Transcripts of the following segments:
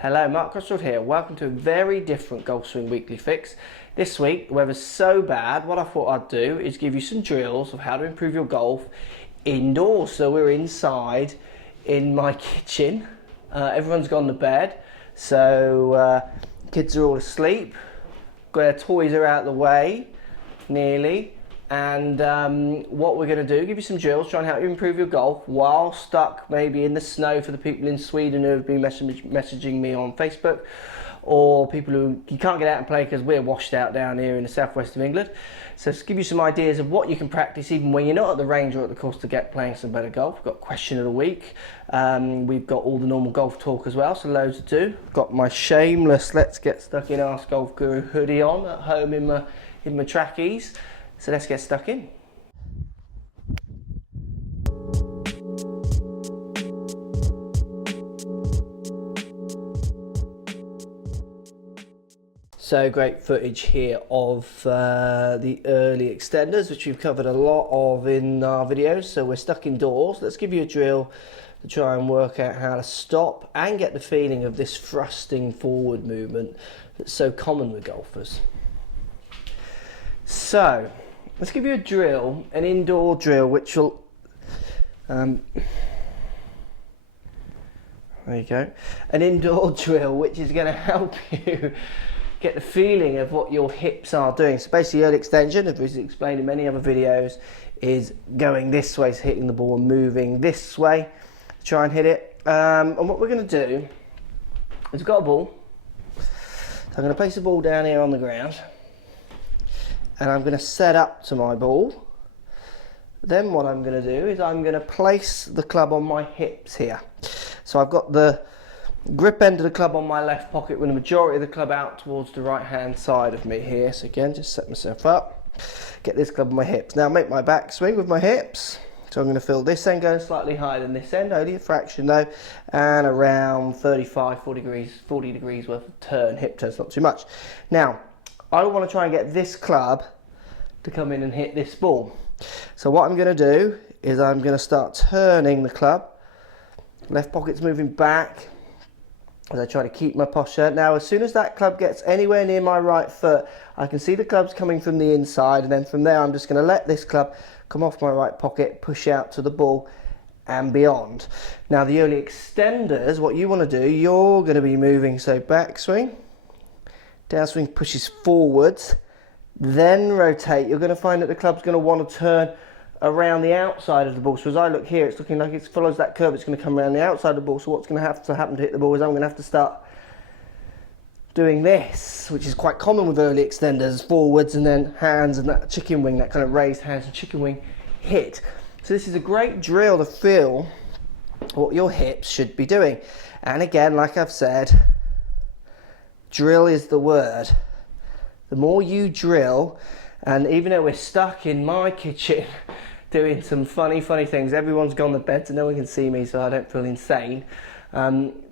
Hello, Mark Crossfield here. Welcome to a very different Golf Swing Weekly Fix. This week, the weather's so bad, what I thought I'd do is give you some drills of how to improve your golf indoors. So we're inside in my kitchen. Everyone's gone to bed, so kids are all asleep. Their toys are out of the way, nearly. And what we're going to do, give you some drills, try and help you improve your golf while stuck maybe in the snow for the people in Sweden who have been messaging me on Facebook, or people who you can't get out and play because we're washed out down here in the southwest of England. So to give you some ideas of what you can practice even when you're not at the range or at the course to get playing some better golf. We've got question of the week. We've got all the normal golf talk as well, so loads to do. Got my shameless Let's Get Stuck in AskGolfGuru hoodie on at home in my trackies. So let's get stuck in. So great footage here of the early extenders, which we've covered a lot of in our videos. So we're stuck indoors. Let's give you a drill to try and work out how to stop and get the feeling of this thrusting forward movement that's so common with golfers. So let's give you a drill, an indoor drill, which will, there you go, an indoor drill which is going to help you get the feeling of what your hips are doing. So basically early extension, as we've explained in many other videos, is going this way, so hitting the ball and moving this way to try and hit it. And what we're going to do is we've got a ball, so I'm going to place the ball down here on the ground. And I'm going to set up to my ball. Then what I'm going to do is I'm going to place the club on my hips here. So I've got the grip end of the club on my left pocket with the majority of the club out towards the right hand side of me here. So again, just set myself up, get this club on my hips. Now make my back swing with my hips. So I'm going to feel this end going slightly higher than this end, only a fraction though, and around 35, 40 degrees worth of turn, hip turns, not too much. Now, I want to try and get this club to come in and hit this ball. So what I'm going to do is I'm going to start turning the club. Left pocket's moving back as I try to keep my posture. Now as soon as that club gets anywhere near my right foot, I can see the club's coming from the inside, and then from there I'm just going to let this club come off my right pocket, push out to the ball and beyond. Now the early extenders, what you want to do, you're going to be moving, so backswing, downswing pushes forwards, then rotate. You're going to find that the club's going to want to turn around the outside of the ball. So as I look here, it's looking like it follows that curve. It's going to come around the outside of the ball. So what's going to have to happen to hit the ball is I'm going to have to start doing this, which is quite common with early extenders, forwards and then hands and that chicken wing, that kind of raised hands and chicken wing hit. So this is a great drill to feel what your hips should be doing. And again, like I've said, drill is the word. The more you drill, and even though we're stuck in my kitchen doing some funny things, everyone's gone to bed so no one can see me so I don't feel insane.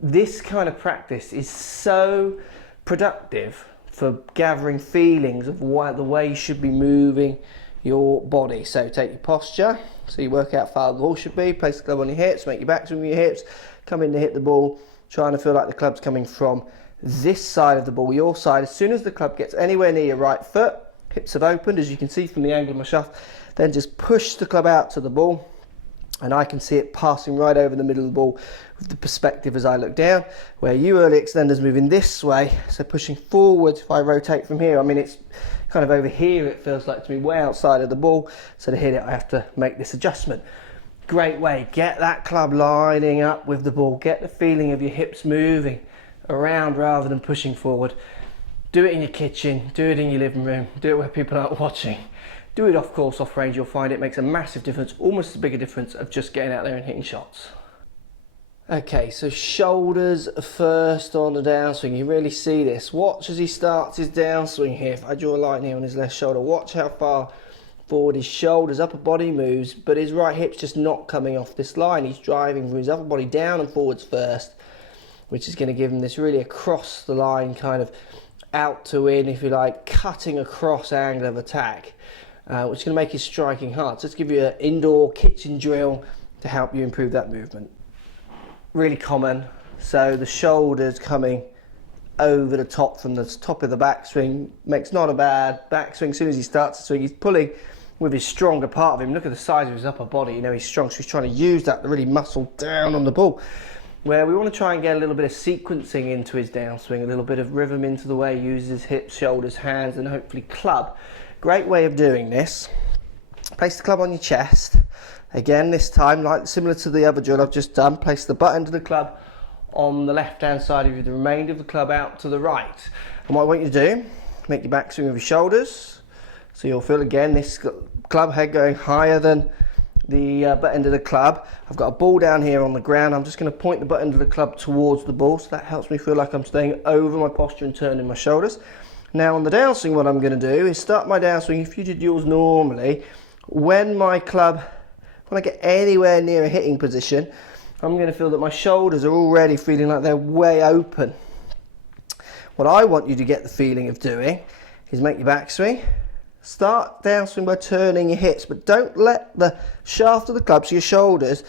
This kind of practice is so productive for gathering feelings of the way you should be moving your body. So take your posture, so you work out how far the ball should be, place the club on your hips, make your back swing with your hips, come in to hit the ball, trying to feel like the club's coming from this side of the ball, your side. As soon as the club gets anywhere near your right foot, hips have opened, as you can see from the angle of my shaft, then just push the club out to the ball, and I can see it passing right over the middle of the ball with the perspective as I look down, where you early extenders moving this way, so pushing forward. If I rotate from here, I mean it's kind of over here, it feels like to me, way outside of the ball, so to hit it I have to make this adjustment. Great way, get that club lining up with the ball, get the feeling of your hips moving around rather than pushing forward. Do it in your kitchen, do it in your living room, do it where people aren't watching. Do it off course, off range, you'll find it makes a massive difference, almost as big a difference of just getting out there and hitting shots. Okay, so shoulders first on the downswing. You really see this. Watch as he starts his downswing here. If I draw a line here on his left shoulder, watch how far forward his shoulders, upper body moves, but his right hip's just not coming off this line. He's driving from his upper body down and forwards first, which is going to give him this really across the line kind of out to in, if you like, cutting across angle of attack, which is going to make his striking hard. So let's give you an indoor kitchen drill to help you improve that movement. Really common, So the shoulders coming over the top from the top of the backswing makes not a bad backswing. As soon as he starts to swing, he's pulling with his stronger part of him. Look at the size of his upper body, you know, he's strong, so he's trying to use that to really muscle down on the ball. Where we want to try and get a little bit of sequencing into his downswing, a little bit of rhythm into the way he uses his hips, shoulders, hands, and hopefully club. Great way of doing this. Place the club on your chest. Again, this time, like similar to the other drill I've just done, place the butt end of the club on the left-hand side of you, the remainder of the club out to the right. And what I want you to do, make your backswing with your shoulders. So you'll feel again this club head going higher than the butt end of the club. I've got a ball down here on the ground. I'm just going to point the butt end of the club towards the ball, so that helps me feel like I'm staying over my posture and turning my shoulders. Now on the downswing, what I'm going to do is start my downswing. If you did yours normally, when I get anywhere near a hitting position, I'm going to feel that my shoulders are already feeling like they're way open. What I want you to get the feeling of doing is make your backswing. Start downswing by turning your hips, but don't let the shaft of the club, so your shoulders,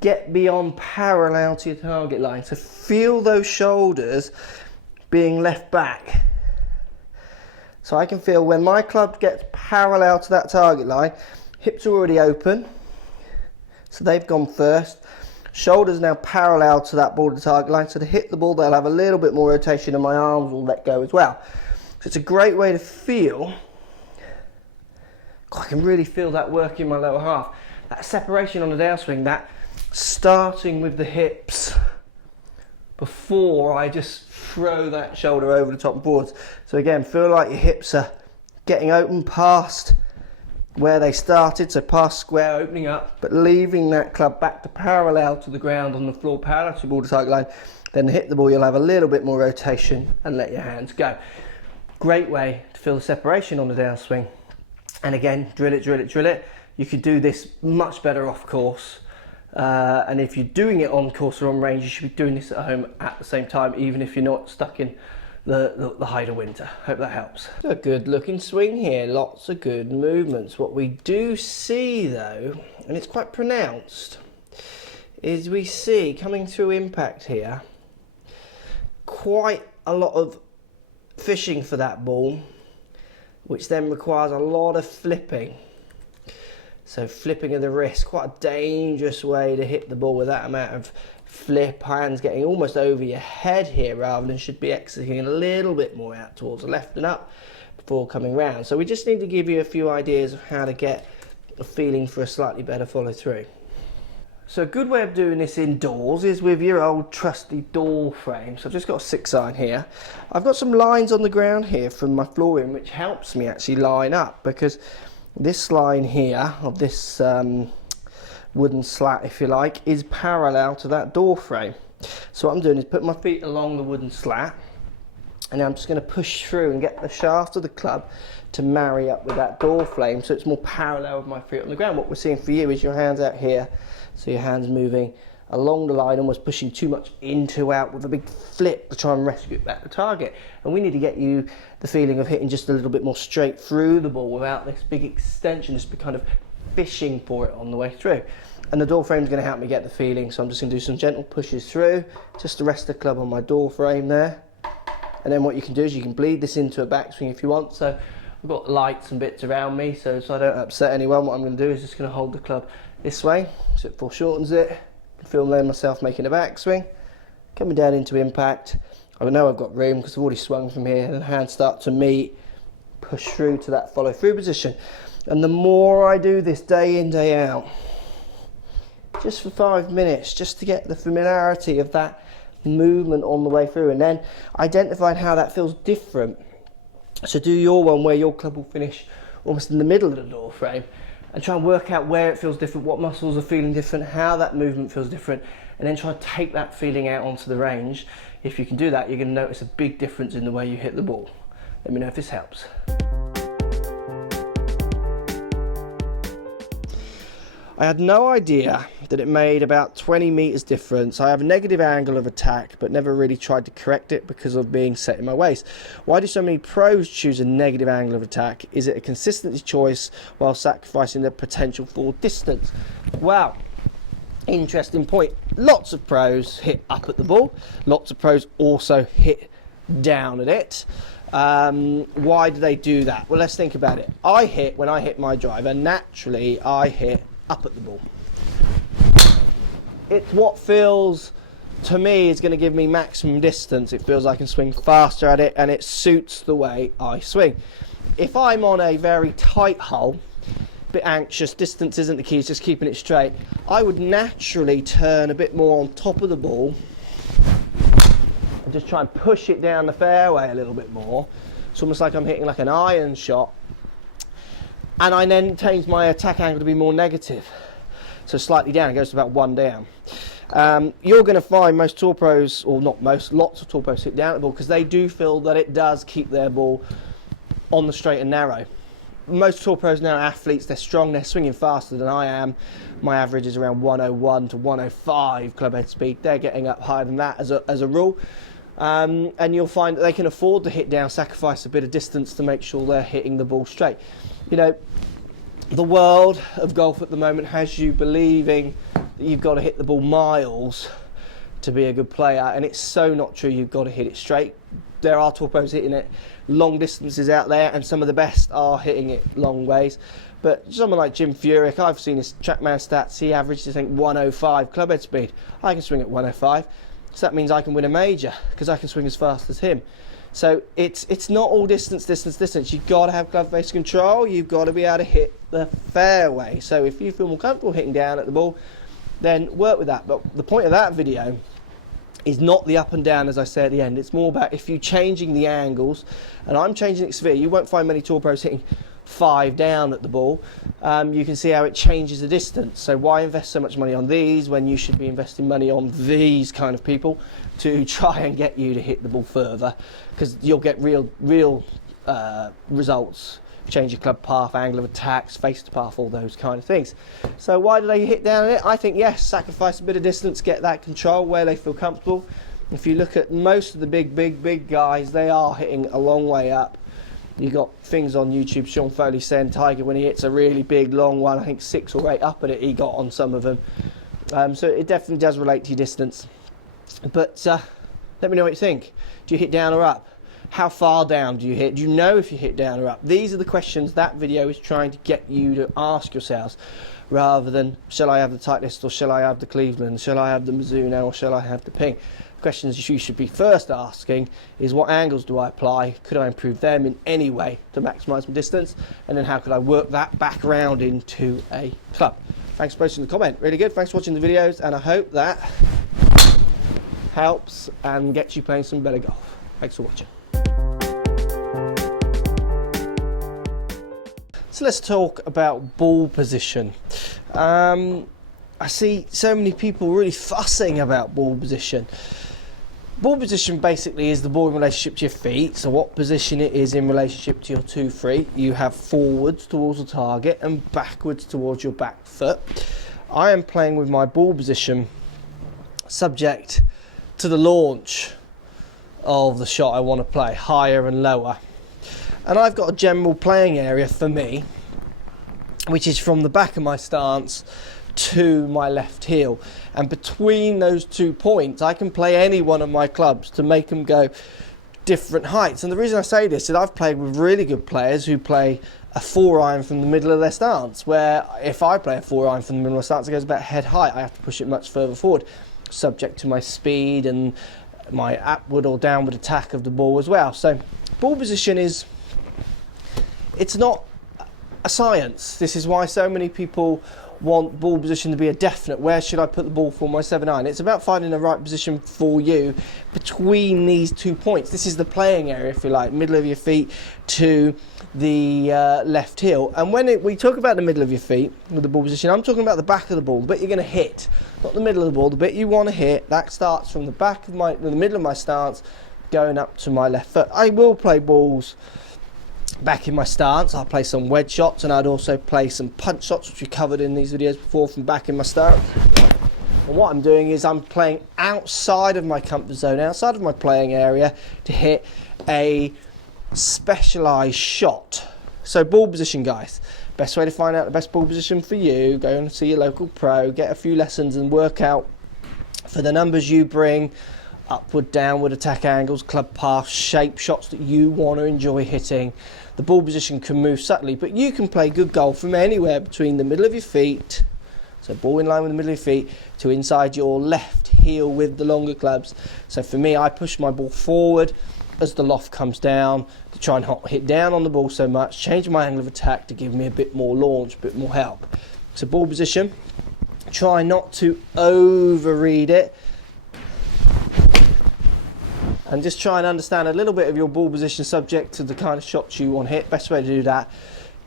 get beyond parallel to your target line. So feel those shoulders being left back. So I can feel when my club gets parallel to that target line, hips are already open, so they've gone first. Shoulders now parallel to that ball to the target line, so to hit the ball they'll have a little bit more rotation and my arms will let go as well. So it's a great way to feel. I can really feel that work in my lower half. That separation on the downswing, that starting with the hips before I just throw that shoulder over the top and forwards. So again, feel like your hips are getting open past where they started, so past square, opening up, but leaving that club back to parallel to the ground on the floor, parallel to the ball to target line. Then hit the ball, you'll have a little bit more rotation and let your hands go. Great way to feel the separation on the downswing. And again, drill it, drill it, drill it. You could do this much better off course. And if you're doing it on course or on range, you should be doing this at home at the same time, even if you're not stuck in the height of winter. Hope that helps. A good looking swing here, lots of good movements. What we do see though, and it's quite pronounced, is we see coming through impact here, quite a lot of fishing for that ball, which then requires a lot of flipping. So flipping of the wrist, quite a dangerous way to hit the ball with that amount of flip, hands getting almost over your head here rather than should be exiting a little bit more out towards the left and up before coming round. So we just need to give you a few ideas of how to get a feeling for a slightly better follow through. So a good way of doing this indoors is with your old trusty door frame. So I've just got a 6-iron here. I've got some lines on the ground here from my flooring which helps me actually line up, because this line here of this wooden slat, if you like, is parallel to that door frame. So what I'm doing is put my feet along the wooden slat, and I'm just going to push through and get the shaft of the club to marry up with that door frame so it's more parallel with my feet on the ground. What we're seeing for you is your hands out here, so your hands moving along the line, almost pushing too much into out with a big flip to try and rescue it back to target. And we need to get you the feeling of hitting just a little bit more straight through the ball without this big extension, just be kind of fishing for it on the way through. And the door frame is going to help me get the feeling, so I'm just going to do some gentle pushes through, just to rest the club on my door frame there. And then what you can do is you can bleed this into a backswing if you want. So I've got lights and bits around me, so I don't upset anyone. What I'm going to do is just going to hold the club this way, so it foreshortens it. I feel there myself making a backswing, coming down into impact. I know I've got room because I've already swung from here, and the hands start to meet, push through to that follow through position. And the more I do this day in, day out, just for 5 minutes, just to get the familiarity of that movement on the way through, and then identifying how that feels different. So do your one where your club will finish almost in the middle of the door frame, and try and work out where it feels different, what muscles are feeling different, how that movement feels different, and then try to take that feeling out onto the range. If you can do that, you're going to notice a big difference in the way you hit the ball. Let me know if this helps. I had no idea that it made about 20 meters difference. I have a negative angle of attack, but never really tried to correct it because of being set in my waist. Why do so many pros choose a negative angle of attack? Is it a consistency choice while sacrificing the potential for distance? Well, interesting point. Lots of pros hit up at the ball. Lots of pros also hit down at it. Why do they do that? Well, let's think about it. When I hit my driver, naturally I hit up at the ball. It's what feels to me is going to give me maximum distance. It feels I can swing faster at it, and it suits the way I swing. If I'm on a very tight hole, a bit anxious, distance isn't the key, it's just keeping it straight, I would naturally turn a bit more on top of the ball and just try and push it down the fairway a little bit more. It's almost like I'm hitting like an iron shot, and I then change my attack angle to be more negative, so slightly down. It goes to about 1 down. You're going to find most tour pros, or not most, lots of tour pros hit down at the ball because they do feel that it does keep their ball on the straight and narrow. Most tour pros now are athletes, they're strong, they're swinging faster than I am. My average is around 101 to 105 clubhead speed. They're getting up higher than that as a rule. And you'll find that they can afford to hit down, sacrifice a bit of distance to make sure they're hitting the ball straight. You know, the world of golf at the moment has you believing that you've got to hit the ball miles to be a good player, and it's so not true. You've got to hit it straight. There are tour pros hitting it long distances out there, and some of the best are hitting it long ways. But someone like Jim Furyk, I've seen his TrackMan stats, he averages, I think, 105 clubhead speed. I can swing at 105, so that means I can win a major because I can swing as fast as him. So it's not all distance. You've got to have glove face control. You've got to be able to hit the fairway. So if you feel more comfortable hitting down at the ball, then work with that. But the point of that video is not the up and down, as I say at the end. It's more about if you're changing the angles, and I'm changing it severe. You won't find many tour pros hitting 5 down at the ball. You can see how it changes the distance. So why invest so much money on these when you should be investing money on these kind of people to try and get you to hit the ball further, because you'll get real results. Change your club path, angle of attacks, face to path, all those kind of things. So why do they hit down on it? I think yes, sacrifice a bit of distance, get that control where they feel comfortable. If you look at most of the big guys, they are hitting a long way up. You got things on YouTube, Sean Foley saying Tiger, when he hits a really big long one, I think 6 or 8 up at it, he got on some of them. So it definitely does relate to your distance. But let me know what you think. Do you hit down or up? How far down do you hit? Do you know if you hit down or up? These are the questions that video is trying to get you to ask yourselves, rather than shall I have the Titleist or shall I have the Cleveland, shall I have the Mizuno or shall I have the Ping? The questions you should be first asking is what angles do I apply? Could I improve them in any way to maximise my distance? And then how could I work that back around into a club? Thanks for posting the comment. Really good. Thanks for watching the videos, and I hope that helps and gets you playing some better golf. Thanks for watching. So let's talk about ball position. I see so many people really fussing about ball position. Ball position basically is the ball in relationship to your feet, so what position it is in relationship to your 2 feet. You have forwards towards the target and backwards towards your back foot. I am playing with my ball position subject to the launch of the shot I want to play, higher and lower. And I've got a general playing area for me, which is from the back of my stance to my left heel. And between those 2 points, I can play any one of my clubs to make them go different heights. And the reason I say this is I've played with really good players who play a 4-iron from the middle of their stance, where if I play a 4-iron from the middle of my stance, it goes about head height. I have to push it much further forward, subject to my speed and my upward or downward attack of the ball as well. So ball position is, it's not a science. This is why so many people want ball position to be a definite. Where should I put the ball for my 7-iron? It's about finding the right position for you between these 2 points. This is the playing area, if you like, middle of your feet to the left heel. And when we talk about the middle of your feet with the ball position, I'm talking about the back of the ball, the bit you're going to hit, not the middle of the ball, the bit you want to hit. That starts from the back of the middle of my stance, going up to my left foot. I will play balls back in my stance. I'll play some wedge shots, and I'd also play some punch shots, which we covered in these videos before, from back in my stance. And what I'm doing is I'm playing outside of my comfort zone, outside of my playing area, to hit a specialised shot. So ball position, guys, Best way to find out the best ball position for you, go and see your local pro, get a few lessons and work out for the numbers you bring, upward, downward, attack angles, club paths, shape, shots that you want to enjoy hitting. The ball position can move subtly, but you can play good golf from anywhere between the middle of your feet, so ball in line with the middle of your feet, to inside your left heel with the longer clubs. So for me, I push my ball forward as the loft comes down to try and not hit down on the ball so much, change my angle of attack to give me a bit more launch, a bit more help. So ball position, try not to overread it, and just try and understand a little bit of your ball position subject to the kind of shots you want to hit. Best way to do that,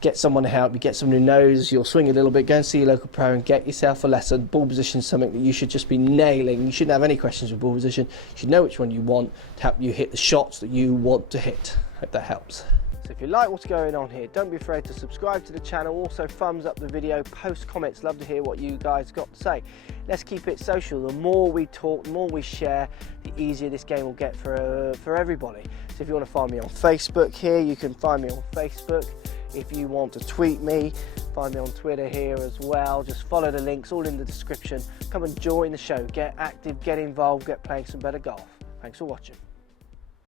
get someone to help you, get someone who knows your swing a little bit, go and see your local pro and get yourself a lesson. Ball position is something that you should just be nailing. You shouldn't have any questions with ball position. You should know which one you want to help you hit the shots that you want to hit. Hope that helps. So if you like what's going on here, don't be afraid to subscribe to the channel. Also thumbs up the video, post comments, love to hear what you guys got to say. Let's keep it social. The more we talk, the more we share, the easier this game will get for everybody. So if you want to find me on Facebook here, you can find me on Facebook. If you want to tweet me, find me on Twitter here as well. Just follow the links, all in the description. Come and join the show, get active, get involved, get playing some better golf. Thanks for watching.